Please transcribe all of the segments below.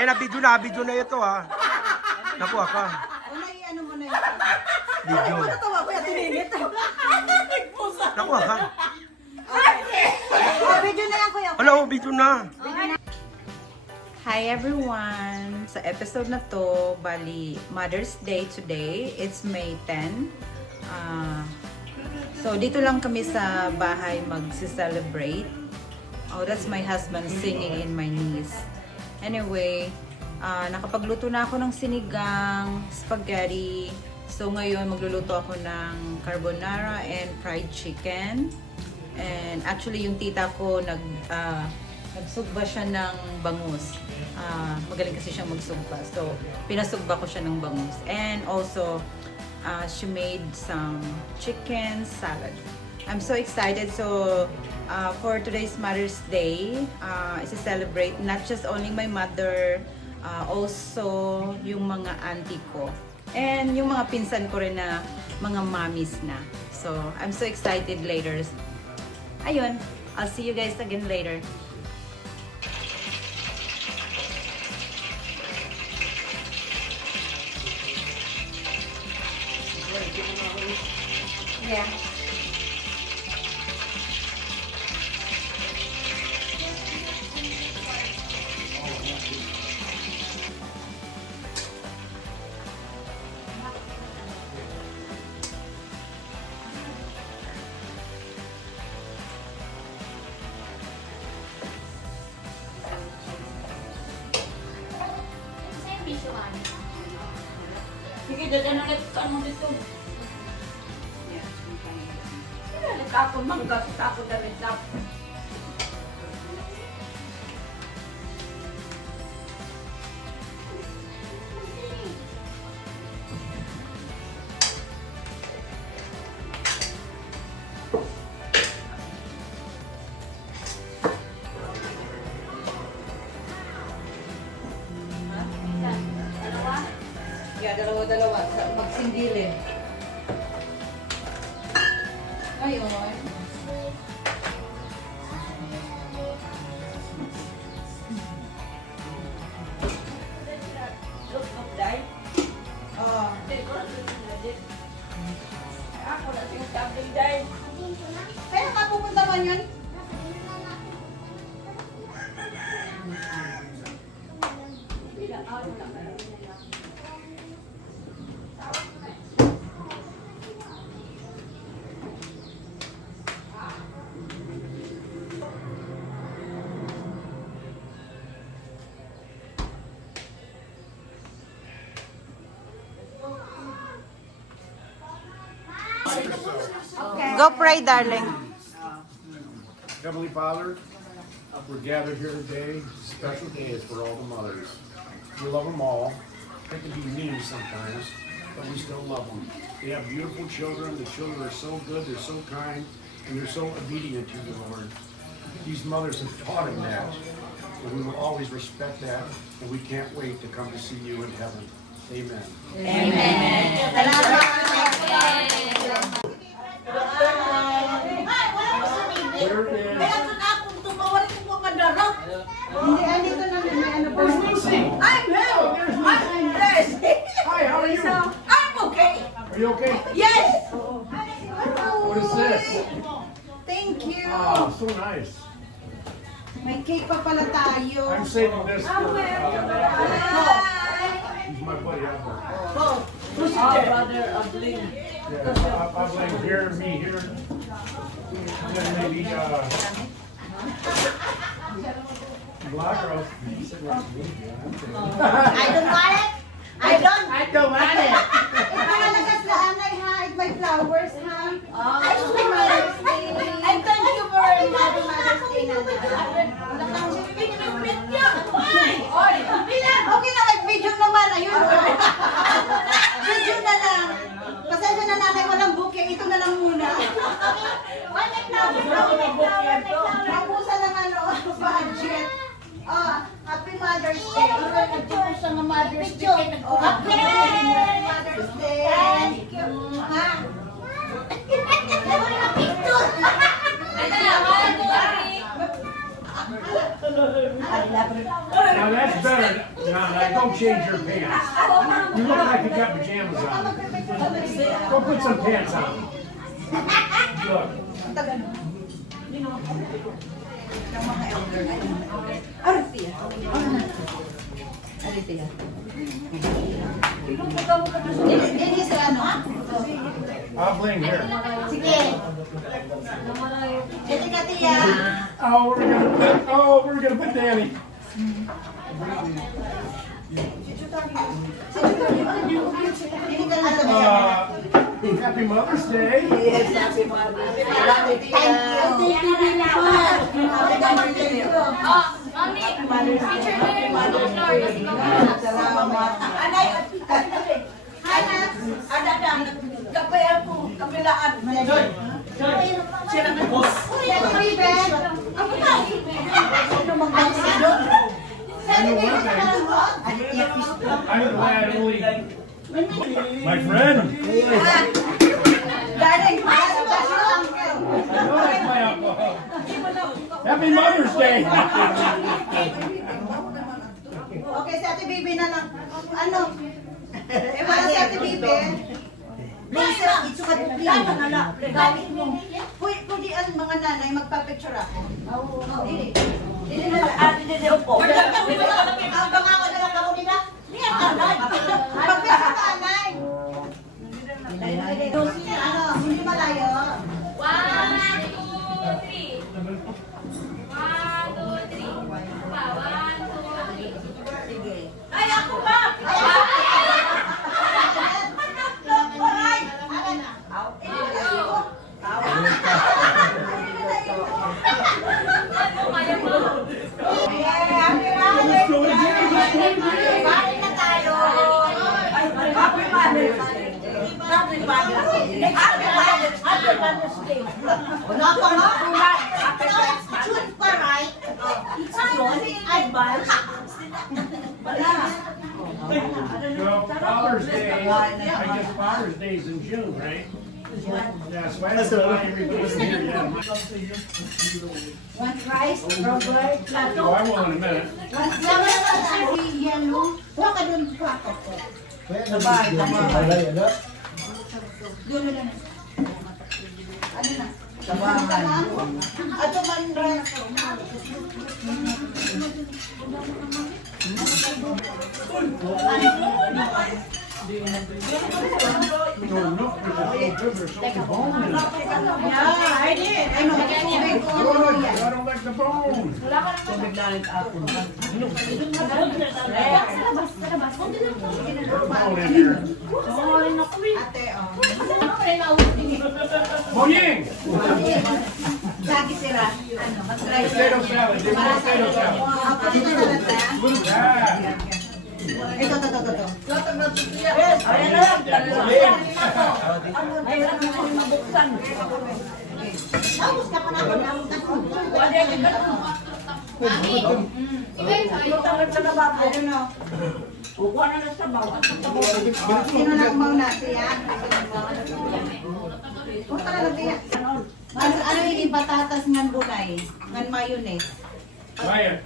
Ayan, video na ito ha. Nakuha ka. Ano mo na yun? Video. Natawa ko yan, tiningit. Nakuha ka. Oh, video na yan, kuya. Ano, video na. Hi everyone! Sa episode na to, bali Mother's Day today. It's May 10. So dito lang kami sa bahay magsi-celebrate. Oh, that's my husband singing in my knees. Anyway, nakapagluto na ako ng sinigang, spaghetti. So ngayon magluluto ako ng carbonara and fried chicken. And actually yung tita ko nagsugba siya ng bangus. Magaling kasi siyang magsugba. So, pinasugba ko siya ng bangus. And also, she made some chicken salad. I'm so excited. So, for today's Mother's Day, isi-celebrate not just only my mother, also yung mga auntie ko. And yung mga pinsan ko rin na mga mommies na. So, I'm so excited later. Ayun, I'll see you guys again later. Yeah. Sige, dadaan ulit sa ano dito. Nagkapon mangga, tapon damit na. Yeah, dalawa-dalawa. Magsindilin. Ngayon, Ako na yung tabling dahil. Kaya ka pupunta man yun? go pray, darling. Heavenly Father, we're gathered here today. Special days for all the mothers. We love them all. They can be mean sometimes, but we still love them. They have beautiful children. The children are so good, they're so kind, and they're so obedient to the Lord. These mothers have taught him that, and we will always respect that, and we can't wait to come to see you in heaven. Amen. Where is... Kaya ka akong tumawari ko po madara. Hindi, andito na may ano ba? I'm well. I'm blessed. Hi, how are you? I'm okay. Are you okay? Yes. What is this? Thank you. Oh, so nice. May cake pa pala tayo. I'm saving this for... he's my buddy, Albert. Who's Brother Ablin. Yeah, I'll blame here, me here. And then maybe, Black Rose. I don't want it. I don't want it. Ipalalagas na anay ha. It's my flowers ha. Ay, my Mother's Day. I thank you for Happy Mother's Day na. Okay na, nag-video naman. Ayun. Video na lang. Pasensya na nanay, walang booking. Ito na lang muna. Napusa lang ano, budget. Happy Mother's Day. Nagtuko sa mga Mother's Day. Happy Mother's Day. Thank you. Ha? Now that's better. Now don't change your pants. You look like you got pajamas on. Go put some pants on. Look. Ini sa ano? I'll bling here. Sige. Sige ka, Tia. We're gonna put Danny. Ini ka lang sabi. Happy Mother's Day. Thank you. Mami, picture mo yung Mother's Day. Salamat. Anay, Hana, kapay ako, kabilaan. Sila na boss. Uy, ano ba yung Ben? Ako na. Ano mang sido? I'm glad only my friend. Darling, ano ba siya, uncle? I know that's my uncle. Happy Mother's Day. Okay, si Ate Bibi na lang. Ano? Eh, wala si Ate Bibi. Lisa, isukat mo lang. Gamit mo. Pwede ang mga nanay magpa-picture ako. Dili. Dili na lang. Ate Dili po. Ang bangawa na lang ako nila. Niya kanay. Pag-picture ka, anay. Ano, hindi malayo. 1, 2, 3. 1, 2, 3. Pa, 1, 2, 3. Sige. Ay, ako ba? Ano kaya mo? Well, Father's Day, I guess Father's Day is in June, right? Yeah, so I don't know why everybody's here yet. Want rice, Robert? Oh, I will in a minute. Yellow. Huwag ka dun pa ako. Dulo na na. Ano na? Tabangan. Ato man rice. No, no, there's a bone in it. Yeah, I did. I know. Good, I don't like the bone. Bone in here. Ate, oh. Mojing! Lagi sila. Ano, mag-rice. Potato salad, give me potato salad. Ako dito sa lata. Yeah. Ito. Ayan na lang. Tapos ka pa na ako. I don't know. Sino lang mauna siya? Punta na lang siya. Ano yung patatas ngan bunay? Ngan mayonnaise? Try it.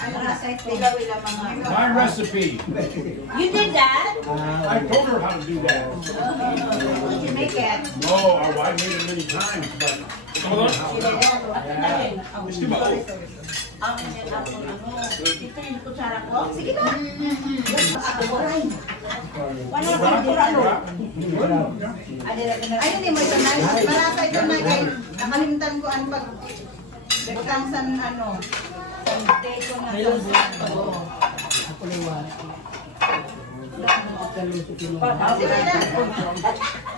Ano na sa ikaw ilang mga... My recipe. You did that? I told her how to do that. Did you make it? No, I made it many times, but. Sige na. Ayun mo ito na. Malasa ito na kay nakalimutan ko ang pag butang san ano. Dito na. Sige na.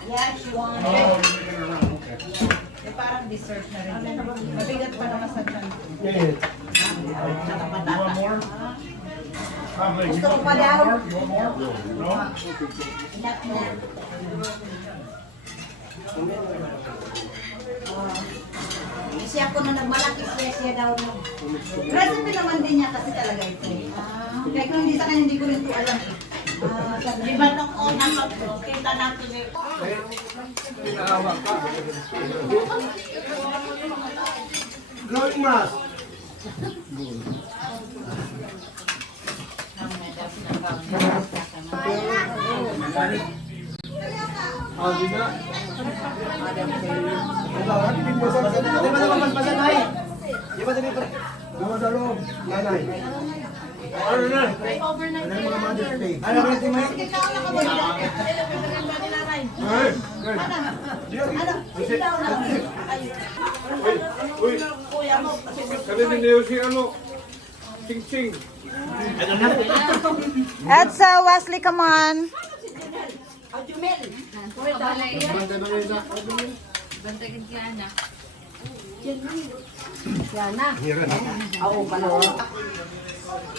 Yes, one. Oh, you're making it around, okay. Eh, parang dessert na rin. Mabigat pa naman sa tiyan. You want more? Probably. You Gusto ko want pa daw. more? You want more? No? Inak na. Kasi ako na nagmalaki siya daw. Recipe naman din niya kasi talaga ito. Kaya kung hindi sa kanya, hindi ko rin ito alam. Di ba nung unang magkita natin eh. Gawin mas. Kami ninyo si ano? Ching-ching. Edsa, Wesley, come on.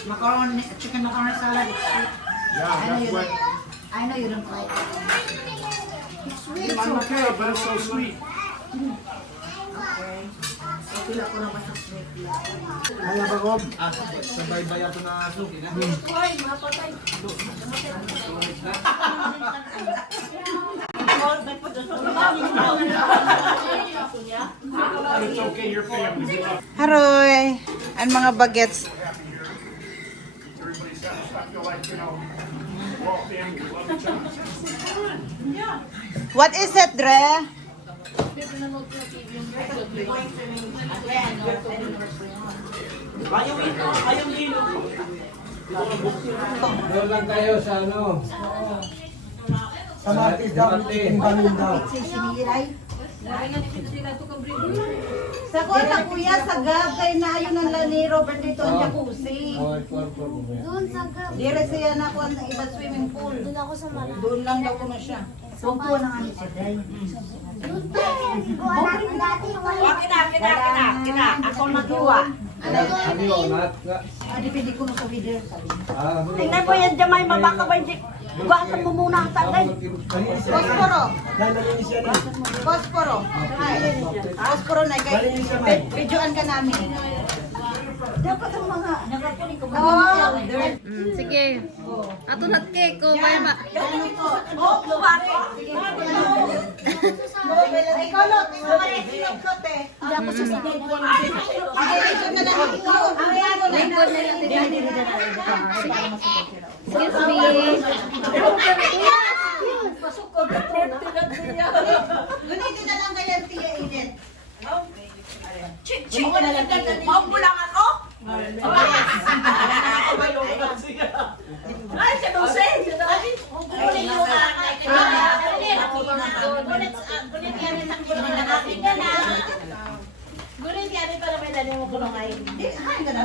Macaroni, chicken macaroni salad. Yeah, that's what. I know you don't like it. I'm okay, but it's so sweet. But it's okay, your family. We love Haroy. Ang mga bagets. everybody set up. I feel like, you know, we're all family. We love each other. What is it, Dre? Doon lang tayo sa ano. Sa Martis daw, timbangon daw. Sa kuha na kuya, sa gab, kay naayo ng ni Robert dito ang jacuzzi. Oh, ito. Doon sa gab. Dire siya na kuha ng iba swimming pool. Doon ako sa Malay. Doon lang daw kuno siya. So kuha na nga ni siya, Day. Doon tayo. Hindi ko alam dati yung wala. Kina. Ako nagluwa. Ano yun, Nat? Dipindi ko na sa video. Ah, ano yun? Tingnan mo yan, Jamay. Mabaka ba hindi? Bukasan mo muna ang tangay. Posporo. Posporo. Posporo na kay videoan ka namin. Dapat ang mga nagakunin ko. Sige. Ato nat cake ko. May ma. Oh, kumare. Ikaw lot, ikaw lot eh. Hindi ako sasabihin. Ikaw na lang ikaw. Excuse me. Gunitin na lang kayo, Tia Eden. Maupulang ako? Ay, kadose! Gulit yan para may dali mo kulong ay. Ay, ganun.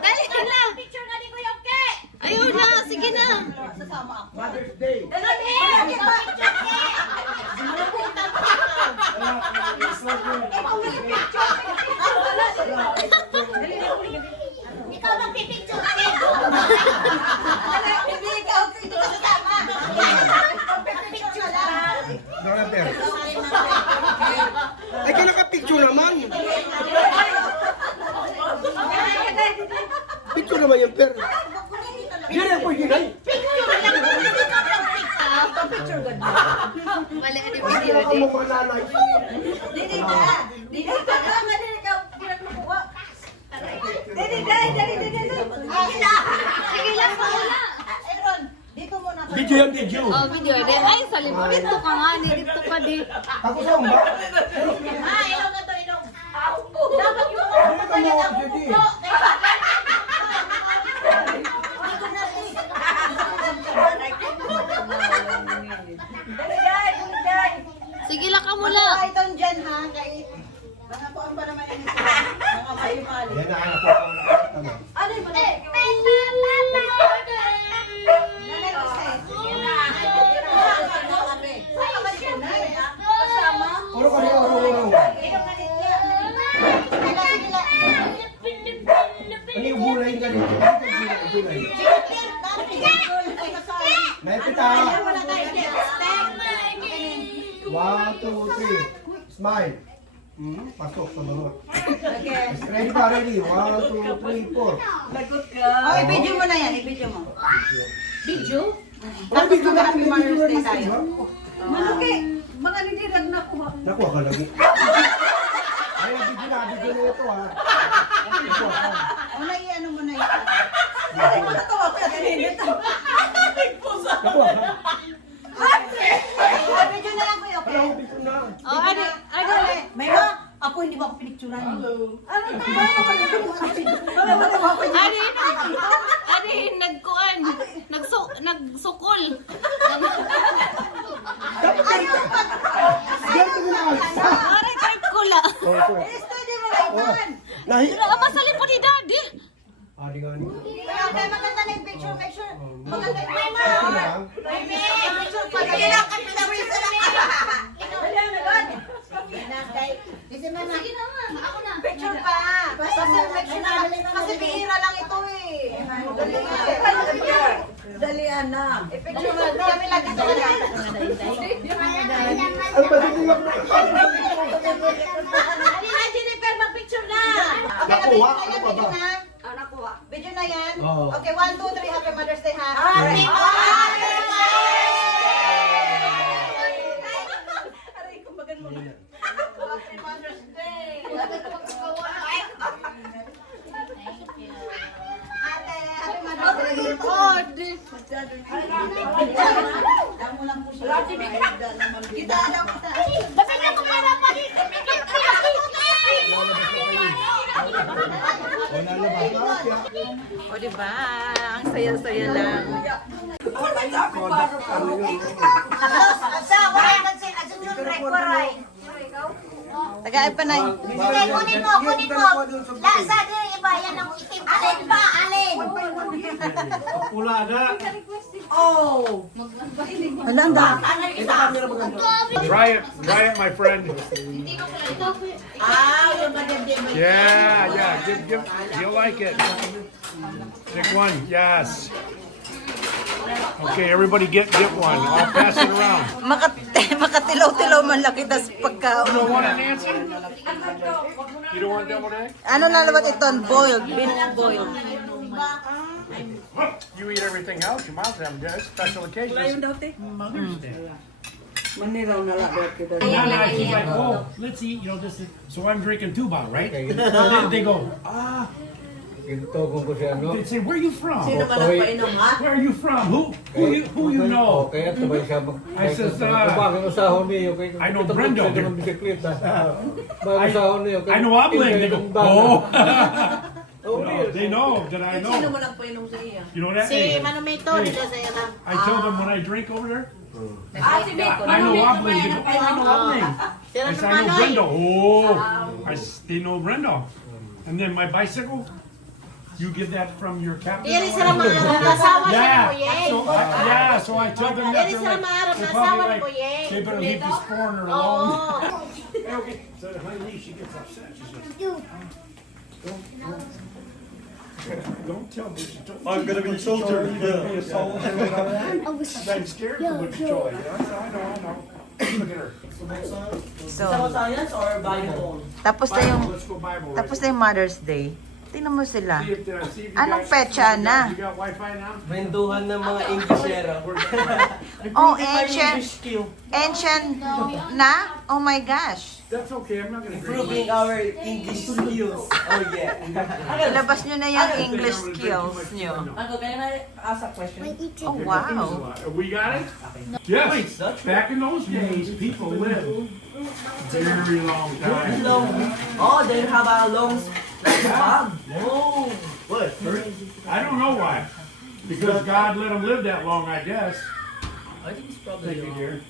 Dali ka lang. Picture na ni Kuya Oke. Ayun na, sige na. Sasama ako. Mother's Day. Ikaw magpipicture. Hindi ikaw, hindi ka sasama. Picture lang. Brother. Ay, ka naka-picture naman. Picture naman yung per. Yan ang pwede na. Mali ka din Ay, ka mo mga nanay. Dili ka. Dili ka. Nga dili ka. Pinaglukuha. Dili. Sige lang, wala. Aaron, dito muna ka. Video yan, video. Oh, video din. Ay, salim mo. Dito ka nga. Dito ka di. Ako sa umba. Ilong na to, ilong. Dapat yung kapatid ang pupulo. Sige lang ka mula. Ito dyan ha, kay... Manapuan pa naman yung mga mali-mali. Yan na, anak ko. Ano yung mga... Nanay ko sa Oro ka niya, oro. Ano yung gulay ka dito? Gulay. May pita. 1, 2, 3. Smile. Pasok sa mga. Ready ka, ready. 1, 2, 3, 4. Oh, i-video mo na yan, i-video mo. Video? Ang video na Happy Mother's Day tayo. tayo. Maluki, mga nidirag na po. Nakuha ka lagi. bigyan na ito ha. Una i-ano mo na yan. Natawa ko yan, tininit. Ako ha. Medyo na lang ko yung okay. Picture na. Oh, ano? May ma, ako hindi mo ako pinicturan. Ari, nagkuan. Nagsukol. Diyan ko na alsa. Ari, kahit kula. Oh, ito. Studio mo na yan. Nahi. Masalin po ni Daddy. Adi nga ni. Kaya maganda na yung picture. Make sure. Maganda yung Ito lang. picture. Sige lang, kami na wisa lang. Picture pa. Kasi bihira lang ito eh. Dalian na. Picture mo. Kami lang ito na. Ang pagkikilap na. Halina, Jennifer, mag-picture na. Okay, Nakuha, na yan, ano pa video ba? na. Nakuha. Video na yan. Oo. Okay, 1, 2, 3, Happy Mother's Day ha. Happy Aray, kumbagan mo na. Happy Mother's Day. Ate, Happy Mother's Day. Damo lang po siya. Kita daw kita. O, diba? Ang saya-saya lang. Tagaay pa na. Kunin mo. Lasa din, iba yan ang itim. Alin ba? Alin? Pula na. Try it, my friend. Yeah, give, you'll like it. Pick one, yes. Okay, everybody get one. I'll pass it around. Makatilaw-tilaw man lang kita sa pagkaon. You don't want it, Nancy? You don't want deviled egg? Ano na labat ito? Boiled. Beef boiled. You eat everything else, you might have a special occasion. Mother's Day. Maniraw na lang kita. Now she's like, oh, let's eat, this is, so I'm drinking two bottles, right? They go, Ginutugong ko siya, no? they say, where are you from? Sino man ang painom, ha? Where are you from? Who you know? Kaya tabay siya mag... I says, Bakit usahon niyo? I know Brendo. Bakit bisikleta? Bakit usahon niyo? I know Abling. They go, oh. Oh, No, they know that I Sino know. man ang painom sa iya? You know that? Si Manumito, dito sa iyo na. I tell them when I drink over there, Si Beko. I know Abling. They go, oh, I know Abling. I say, I know Brendo. Oh, they know Brendo. And then my bicycle, you get that from your captain? Diri sila maarap na asawa siya ni Kuyeng. So I tell them that Diri they're sila like, maarap na they're asawa probably ni like, Kuyeng. they better leave this foreigner alone. Oo. Okay. So honey, she gets upset. She says, don't tell me. I'm gonna be a soldier. I'm scared for what you told. I know. Look at her. So, Science or Bible? tapos na yung Let's go Bible. tapos na yung Mother's Day. Tingnan mo sila. See if you Anong guys- petsa na? You got Wi-Fi now? Menduhan ng mga Englishero. Oh, ancient na? Oh my gosh. That's okay. I'm not gonna drink. Improving our English skills. Oh yeah. Ilabas nyo na yung English skills nyo. Ako, kaya na ask a question. Oh, wow. We got it? Yes. Back in those days, people lived very long time. Oh, they have a long span. Oh. What? I don't know why. Because God let them live that long, I guess. I think it's Thank probably you, dear.